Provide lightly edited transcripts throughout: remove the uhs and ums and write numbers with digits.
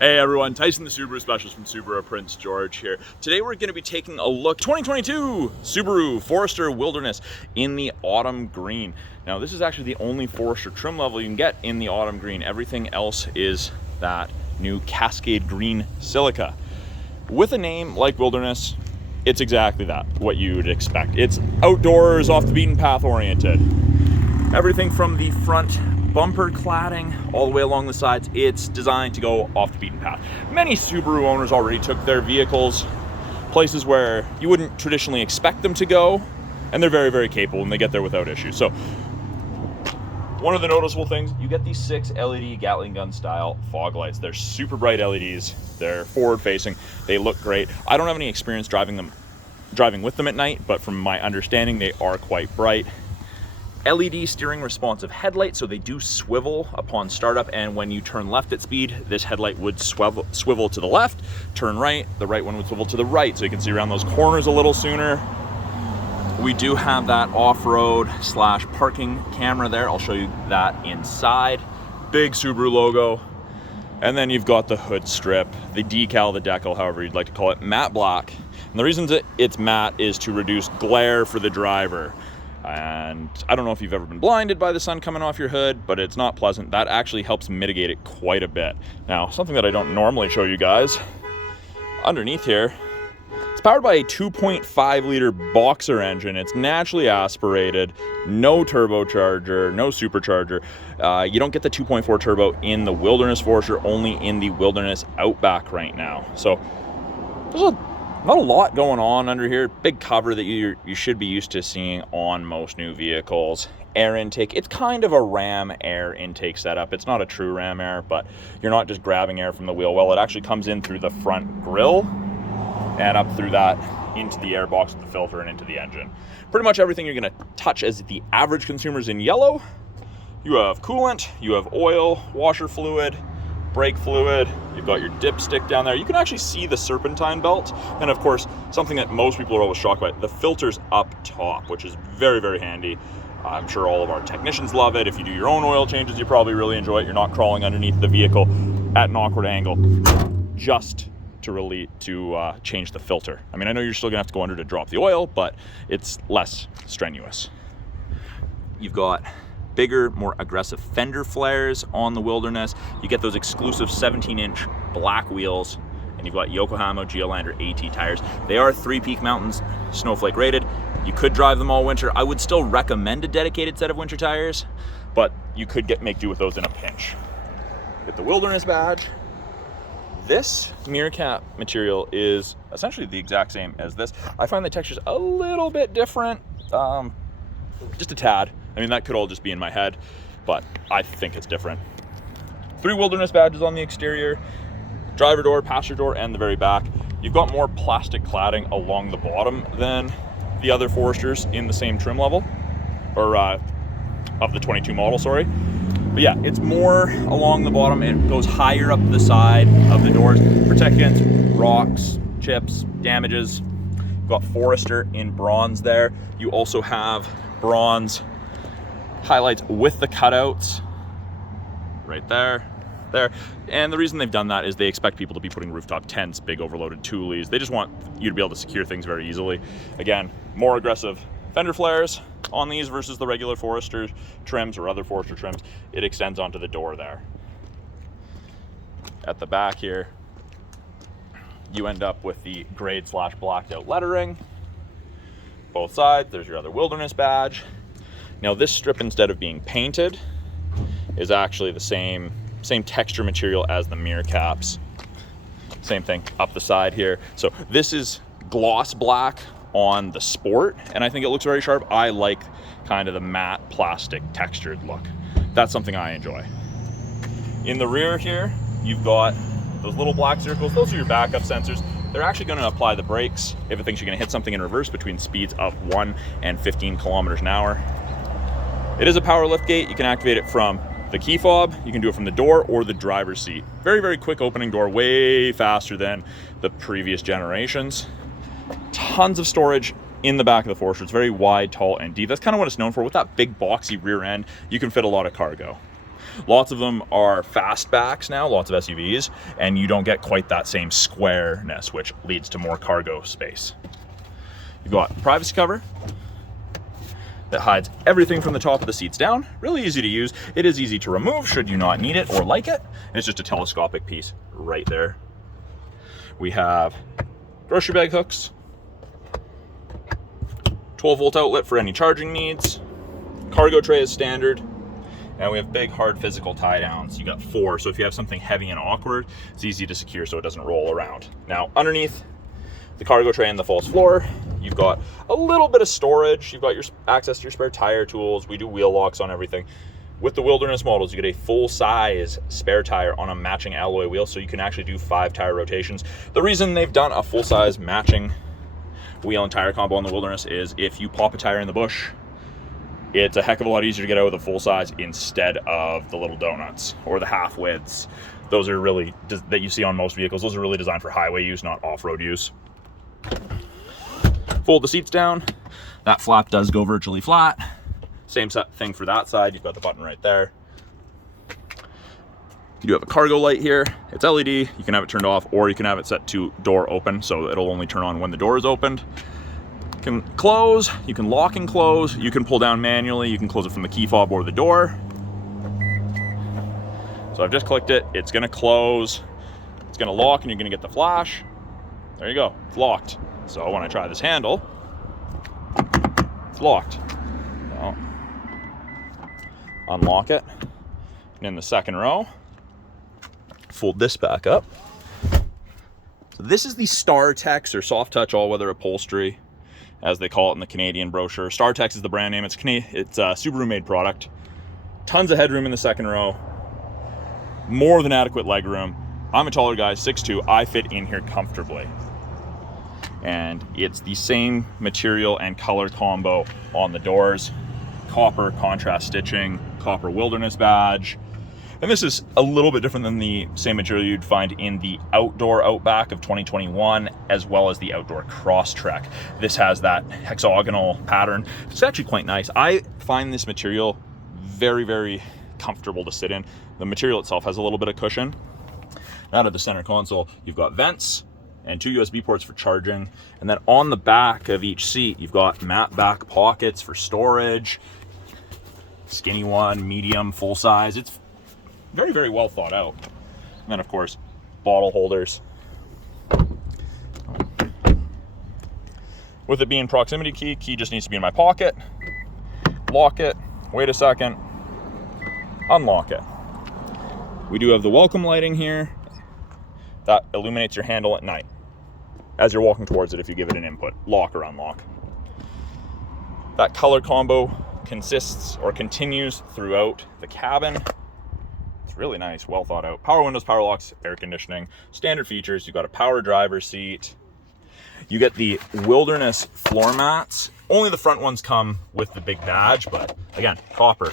Hey everyone, Tyson the Subaru Specialist from Subaru Prince George here. Today we're going to be taking a look 2022 Subaru Forester Wilderness in the autumn green. Now this is actually the only Forester trim level you can get in the autumn green. Everything else is that new Cascade Green Silica. With a name like Wilderness, it's exactly that, what you would expect. It's outdoors, off the beaten path oriented. Everything from the front bumper cladding all the way along the sides, it's designed to go off the beaten path. Many Subaru owners already took their vehicles places where you wouldn't traditionally expect them to go, and they're very, very capable and they get there without issue. So one of the noticeable things, you get these 6 LED Gatling gun style fog lights. They're super bright LEDs. They're forward facing. They look great. I don't have any experience driving with them at night, but from my understanding, they are quite bright. LED steering responsive headlight, so they do swivel upon startup, and when you turn left at speed, this headlight would swivel to the left. Turn right, the right one would swivel to the right, so you can see around those corners a little sooner. We do have that off-road / parking camera there. I'll show you that inside. Big Subaru logo. And then you've got the hood strip, the decal, the decal, however you'd like to call it, matte black. And the reason it's matte is to reduce glare for the driver. And I don't know if you've ever been blinded by the sun coming off your hood, but it's not pleasant. That actually helps mitigate it quite a bit. Now, something that I don't normally show you guys, underneath here, it's powered by a 2.5 liter boxer engine. It's naturally aspirated, no turbocharger, no supercharger. You don't get the 2.4 turbo in the Wilderness Forester, only in the Wilderness Outback right now. So there's not a lot going on under here. Big cover that you should be used to seeing on most new vehicles. Air intake, it's kind of a Ram air intake setup. It's not a true Ram air, but you're not just grabbing air from the wheel well. It actually comes in through the front grille and up through that into the air box with the filter and into the engine. Pretty much everything you're gonna touch as the average consumer's in yellow. You have coolant, you have oil, washer fluid, brake fluid, you've got your dipstick down there. You can actually see the serpentine belt. And of course, something that most people are always shocked by, the filter's up top, which is very, very handy. I'm sure all of our technicians love it. If you do your own oil changes, you probably really enjoy it. You're not crawling underneath the vehicle at an awkward angle just to change the filter. I mean, I know you're still gonna have to go under to drop the oil, but it's less strenuous. You've got bigger, more aggressive Fender Flares on the Wilderness. You get those exclusive 17-inch black wheels, and you've got Yokohama Geolandar AT tires. They are 3 Peak Mountains Snowflake rated. You could drive them all winter. I would still recommend a dedicated set of winter tires, but you could make do with those in a pinch. Get the Wilderness badge. This mirror cap material is essentially the exact same as this. I find the texture's a little bit different, just a tad. I mean, that could all just be in my head, but I think it's different. 3 Wilderness badges on the exterior, driver door, passenger door, and the very back. You've got more plastic cladding along the bottom than the other Foresters in the same trim level, or of the 22 model, sorry. But yeah, it's more along the bottom. It goes higher up the side of the doors, protect against rocks, chips, damages. You've got Forester in bronze there. You also have bronze highlights with the cutouts right there. And the reason they've done that is they expect people to be putting rooftop tents, big overloaded toolies. They just want you to be able to secure things very easily. Again, more aggressive Fender Flares on these versus the regular Forester trims or other Forester trims. It extends onto the door there. At the back here, you end up with the grayed / blacked out lettering. Both sides, there's your other Wilderness badge. Now this strip, instead of being painted, is actually the same texture material as the mirror caps. Same thing up the side here. So this is gloss black on the Sport, and I think it looks very sharp. I like kind of the matte plastic textured look. That's something I enjoy. In the rear here, you've got those little black circles. Those are your backup sensors. They're actually going to apply the brakes if it thinks you're going to hit something in reverse between speeds of 1 and 15 kilometers an hour. It is a power lift gate. You can activate it from the key fob, you can do it from the door or the driver's seat. Very, very quick opening door, way faster than the previous generations. Tons of storage in the back of the Forester. It's very wide, tall, and deep. That's kind of what it's known for. With that big boxy rear end, you can fit a lot of cargo. Lots of them are fastbacks now, lots of SUVs, and you don't get quite that same squareness, which leads to more cargo space. You've got privacy cover that hides everything from the top of the seats down. Really easy to use. It is easy to remove should you not need it or like it. It's just a telescopic piece right there. We have grocery bag hooks, 12-volt outlet for any charging needs, cargo tray is standard, and we have big hard physical tie downs. You got 4, so if you have something heavy and awkward, it's easy to secure so it doesn't roll around. Now underneath the cargo tray and the false floor, you've got a little bit of storage. You've got your access to your spare tire tools. We do wheel locks on everything. With the Wilderness models, you get a full-size spare tire on a matching alloy wheel, so you can actually do 5 tire rotations. The reason they've done a full-size matching wheel and tire combo on the Wilderness is if you pop a tire in the bush, it's a heck of a lot easier to get out with a full size instead of the little donuts or the half widths. Those are really, that you see on most vehicles, those are really designed for highway use, not off-road use. Fold the seats down. That flap does go virtually flat. Same thing for that side. You've got the button right there. You do have a cargo light here. It's LED. You can have it turned off, or you can have it set to door open, so it'll only turn on when the door is opened. You can close, you can lock and close, you can pull down manually, you can close it from the key fob or the door. So I've just clicked it. It's gonna close, it's gonna lock, and you're gonna get the flash. There you go, it's locked. So when I try this handle, it's locked. So, unlock it, and in the second row, fold this back up. So this is the StarTex or Soft Touch All-Weather Upholstery, as they call it in the Canadian brochure. StarTex is the brand name. It's a Subaru-made product. Tons of headroom in the second row. More than adequate leg room. I'm a taller guy, 6'2". I fit in here comfortably. And it's the same material and color combo on the doors. Copper contrast stitching, copper Wilderness badge. And this is a little bit different than the same material you'd find in the outdoor Outback of 2021, as well as the outdoor Crosstrek. This has that hexagonal pattern. It's actually quite nice. I find this material very, very comfortable to sit in. The material itself has a little bit of cushion. Out of the center console, you've got vents and 2 USB ports for charging. And then on the back of each seat, you've got matte back pockets for storage. Skinny one, medium, full size. It's very, very well thought out. And then of course, bottle holders. With it being proximity key just needs to be in my pocket. Lock it, wait a second, unlock it. We do have the welcome lighting here that illuminates your handle at night as you're walking towards it if you give it an input, lock or unlock. That color combo consists or continues throughout the cabin. Really nice, well thought out. Power windows, power locks, air conditioning, standard features. You've got a power driver's seat. You get the Wilderness floor mats. Only the front ones come with the big badge, but again, copper.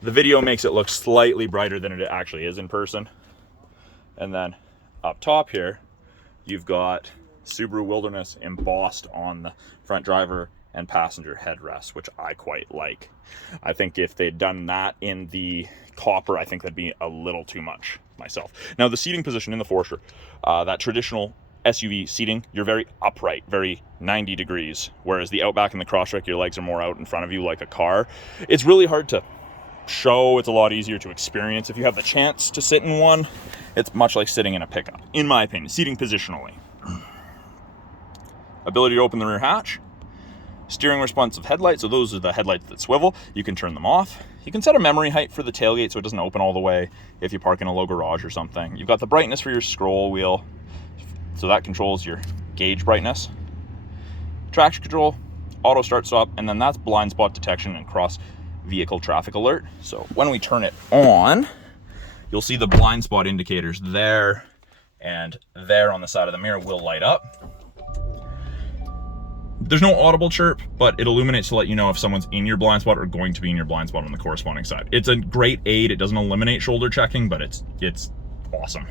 The video makes it look slightly brighter than it actually is in person. And then up top here, you've got Subaru Wilderness embossed on the front driver and passenger headrest, which I quite like. I think if they'd done that in the copper, I think that'd be a little too much myself. Now the seating position in the Forester, that traditional SUV seating, you're very upright, very 90 degrees, whereas the Outback and the Crosstrek, your legs are more out in front of you like a car. It's really hard to show, it's a lot easier to experience. If you have the chance to sit in one, it's much like sitting in a pickup, in my opinion, seating positionally. Ability to open the rear hatch. Steering responsive headlights, so those are the headlights that swivel. You can turn them off. You can set a memory height for the tailgate so it doesn't open all the way if you park in a low garage or something. You've got the brightness for your scroll wheel, so that controls your gauge brightness. Traction control, auto start stop, and then that's blind spot detection and cross vehicle traffic alert. So when we turn it on, you'll see the blind spot indicators there and there on the side of the mirror will light up. There's no audible chirp, but it illuminates to let you know if someone's in your blind spot or going to be in your blind spot on the corresponding side. It's a great aid. It doesn't eliminate shoulder checking, but it's awesome.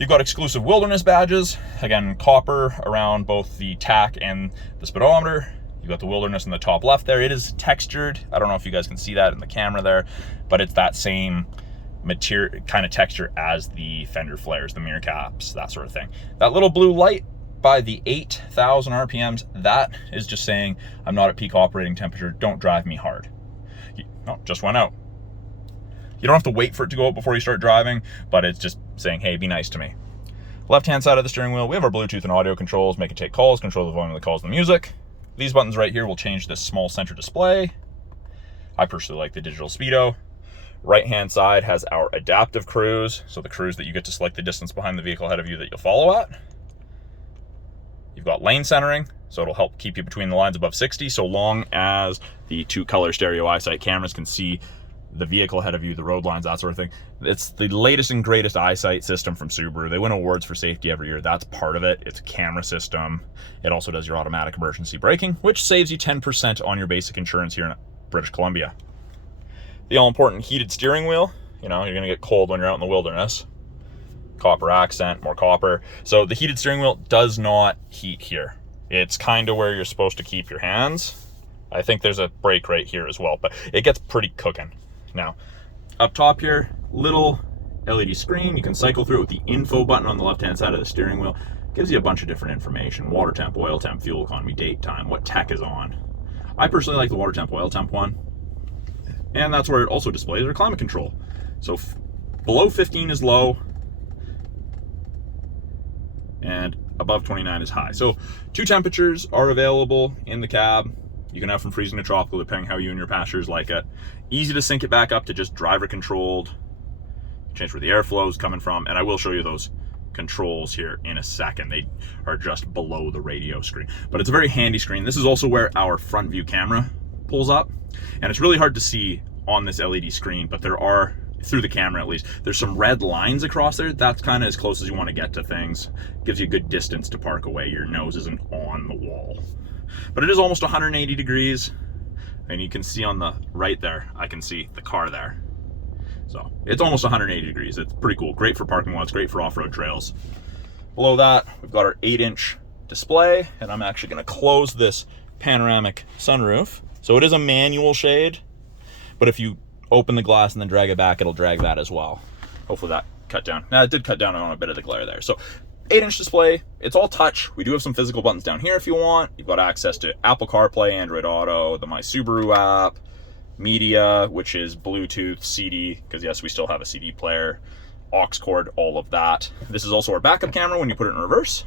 You've got exclusive Wilderness badges. Again, copper around both the tack and the speedometer. You got the Wilderness in the top left there. It is textured. I don't know if you guys can see that in the camera there, but it's that same material kind of texture as the Fender Flares, the mirror caps, that sort of thing. That little blue light by the 8,000 RPMs, that is just saying I'm not at peak operating temperature, don't drive me hard. Oh, just went out. You don't have to wait for it to go out before you start driving, but it's just saying, hey, be nice to me. Left-hand side of the steering wheel, we have our Bluetooth and audio controls, make it take calls, control the volume of the calls and the music. These buttons right here will change this small center display. I personally like the digital speedo. Right-hand side has our adaptive cruise, so the cruise that you get to select the distance behind the vehicle ahead of you that you'll follow at. You've got lane centering, so it'll help keep you between the lines above 60, so long as the 2-color stereo eyesight cameras can see the vehicle ahead of you, the road lines, that sort of thing. It's the latest and greatest eyesight system from Subaru. They win awards for safety every year. That's part of it. It's a camera system. It also does your automatic emergency braking, which saves you 10% on your basic insurance here in British Columbia. The all-important heated steering wheel. You know, you're gonna get cold when you're out in the wilderness. Copper accent, more copper. So the heated steering wheel does not heat here. It's kind of where you're supposed to keep your hands. I think there's a brake right here as well, but it gets pretty cooking. Now, up top here, little LED screen. You can cycle through it with the info button on the left-hand side of the steering wheel. Gives you a bunch of different information: water temp, oil temp, fuel economy, date, time, what tech is on. I personally like the water temp, oil temp one. And that's where it also displays our climate control. So below 15 is low, and above 29 is high. So 2 temperatures are available in the cab. You can have from freezing to tropical, depending how you and your passengers like it. Easy to sync it back up to just driver controlled. Change where the airflow is coming from, and I will show you those controls here in a second. They are just below the radio screen, but it's a very handy screen. This is also where our front view camera pulls up, and it's really hard to see on this LED screen, but there are, through the camera at least, there's some red lines across there. That's kind of as close as you want to get to things. Gives you a good distance to park away. Your nose isn't on the wall. But it is almost 180 degrees, and you can see on the right there, I can see the car there. So it's almost 180 degrees. It's pretty cool. Great for parking lots, great for off-road trails. Below that, we've got our 8-inch display, and I'm actually going to close this panoramic sunroof. So it is a manual shade, but if you open the glass and then drag it back, it'll drag that as well. Hopefully that cut down. Now it did cut down on a bit of the glare there. So 8-inch display, it's all touch. We do have some physical buttons down here if you want. You've got access to Apple CarPlay, Android Auto, the My Subaru app, media, which is Bluetooth, CD, because yes, we still have a CD player, aux cord, all of that. This is also our backup camera when you put it in reverse.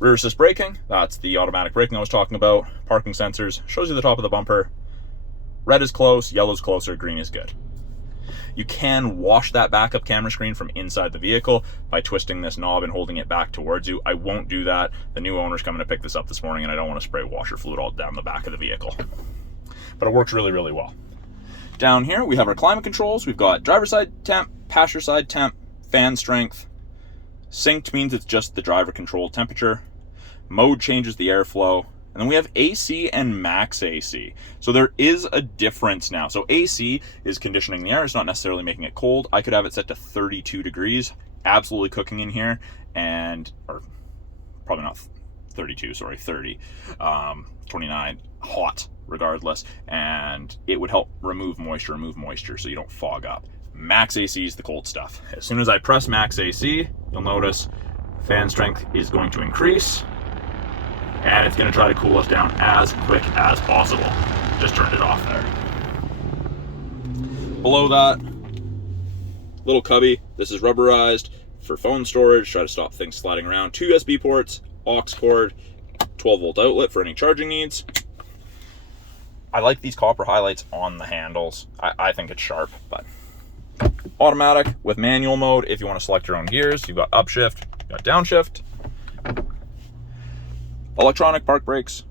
Rear assist braking, that's the automatic braking I was talking about. Parking sensors, shows you the top of the bumper. Red is close, yellow is closer, green is good. You can wash that backup camera screen from inside the vehicle by twisting this knob and holding it back towards you. I won't do that. The new owner's coming to pick this up this morning, and I don't want to spray washer fluid all down the back of the vehicle. But it works really, really well. Down here, we have our climate controls. We've got driver side temp, passenger side temp, fan strength. Synced means it's just the driver controlled temperature. Mode changes the airflow. And then we have AC and max AC. So there is a difference now. So AC is conditioning the air. It's not necessarily making it cold. I could have it set to 32 degrees, absolutely cooking in here, or probably not 32, sorry, 30, 29, hot regardless. And it would help remove moisture so you don't fog up. Max AC is the cold stuff. As soon as I press max AC, you'll notice fan strength is going to increase, and it's going to try to cool us down as quick as possible. Just turned it off there. Below that, little cubby. This is rubberized for phone storage. Try to stop things sliding around. 2 USB ports, aux cord, 12-volt outlet for any charging needs. I like these copper highlights on the handles. I think it's sharp, but automatic with manual mode. If you want to select your own gears, you've got upshift, you've got downshift. Electronic park brakes.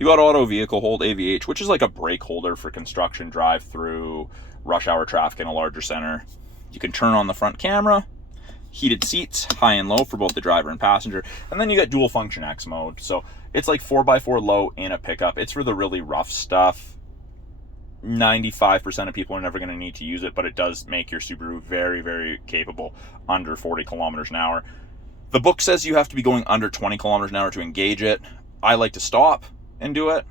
You got auto vehicle hold, AVH, which is like a brake holder for construction, drive through, rush hour traffic in a larger center. You can turn on the front camera, heated seats, high and low for both the driver and passenger. And then you got dual function X mode. So it's like 4x4 low in a pickup. It's for the really rough stuff. 95% of people are never going to need to use it, but it does make your Subaru very, very capable under 40 kilometers an hour. The book says you have to be going under 20 kilometers an hour to engage it. I like to stop and do it.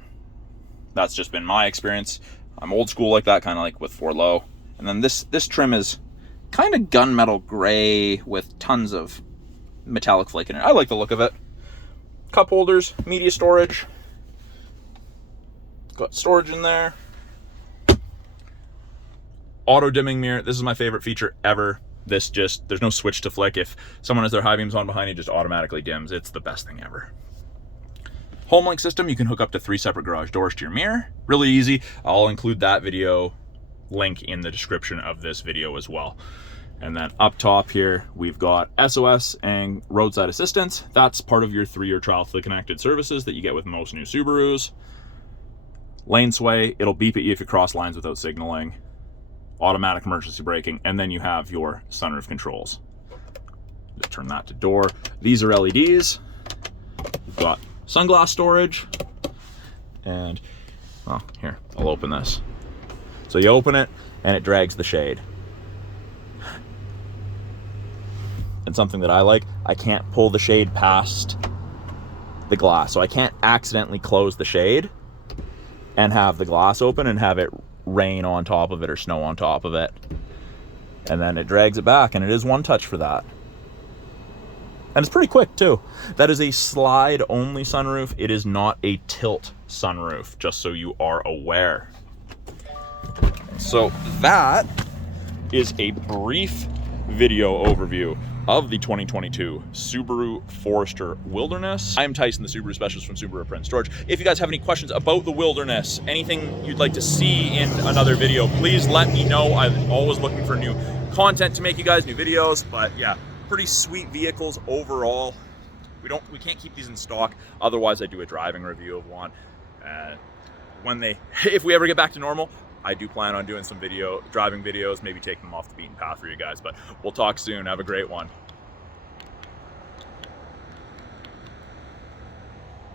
That's just been my experience. I'm old school like that, kind of like with 4 low. And then this trim is kind of gunmetal gray with tons of metallic flake in it. I like the look of it. Cup holders, media storage. Got storage in there. Auto dimming mirror. This is my favorite feature ever. There's no switch to flick. If someone has their high beams on behind you, just automatically dims. It's the best thing ever. Home link system, you can hook up to 3 separate garage doors to your mirror. Really easy. I'll include that video link in the description of this video as well. And then up top here, we've got SOS and Roadside Assistance. That's part of your 3-year trial to the connected services that you get with most new Subarus. Lane sway, it'll beep at you if you cross lines without signaling. Automatic emergency braking, and then you have your sunroof controls. Just turn that to door. These are LEDs. We've got Sunglass Storage, and oh, here, I'll open this. So you open it, and it drags the shade. And something that I like, I can't pull the shade past the glass, so I can't accidentally close the shade and have the glass open and have it rain on top of it or snow on top of it. And then it drags it back, and it is one touch for that. And it's pretty quick too. That is a slide only sunroof. It is not a tilt sunroof, just so you are aware. So that is a brief video overview of the 2022 Subaru Forester Wilderness. I'm Tyson, the Subaru specialist from Subaru Prince George. If you guys have any questions about the Wilderness, anything you'd like to see in another video, please let me know. I'm always looking for new content to make you guys, new videos. But yeah, pretty sweet vehicles overall. We can't keep these in stock, otherwise I do a driving review of one. If we ever get back to normal, I do plan on doing some driving videos, maybe taking them off the beaten path for you guys, but we'll talk soon. Have a great one.